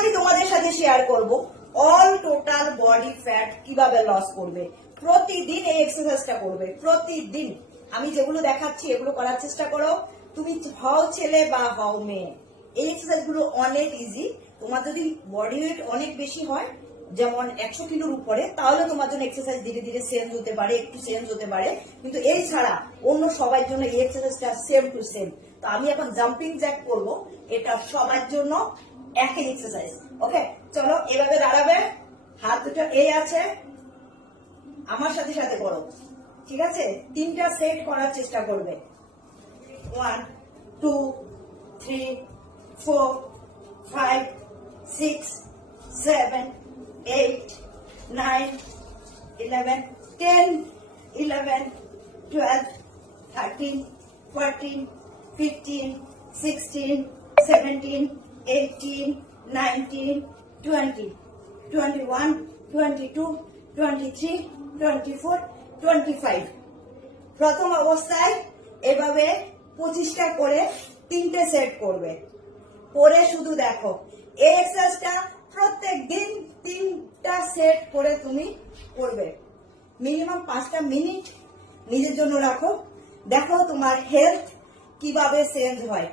আমি তোমাদের সাথে শেয়ার করব। অল টোটাল বডি ফ্যাট কীভাবে লস করবে? প্রতিদিন এই এক্সারসাইজটা করবে, প্রতিদিন। আমি যেগুলো দেখাচ্ছি, এগুলো করার চেষ্টা করো। তুমি হও ছেলে বা হও মেয়ে, এই এক্সারসাইজগুলো অনেক ইজি তোমার যদি বডি ওয়েট অনেক বেশি হয়, যেমন একশো কিলোর উপরে, তাহলে তোমার জন্য এক্সারসাইজ ধীরে ধীরে চেঞ্জ হতে পারে, একটু চেঞ্জ হতে পারে। কিন্তু এই ছাড়া অন্য সবার জন্য এই এক্সারসাইজটা সেম টু সেম তো আমি এখন জাম্পিং জ্যাক করব, এটা সবার জন্য। একই এক্সারসাইজ ওকে চলো, এভাবে দাঁড়াবে। হাত দুটো এই আছে। আমার সাথে সাথে করো। ঠিক আছে? তিনটা সেট করার চেষ্টা করবে। One two three four five six seven eight nine eleven ten eleven twelve thirteen fourteen fifteen sixteen seventeen eighteen nineteen twenty twenty one twenty two twenty three twenty four twenty five প্রথম অবস্থায় এভাবে পঁচিশটা করে তিনটে set করবে। করে শুধু দেখো, এই এক্সারসাইজটা প্রত্যেক দিন তিনটা সেট করে তুমি করবে। মিনিমাম পাঁচটা মিনিট নিজের জন্য রাখো। দেখো তোমার হেলথ কীভাবে চেঞ্জ হয়।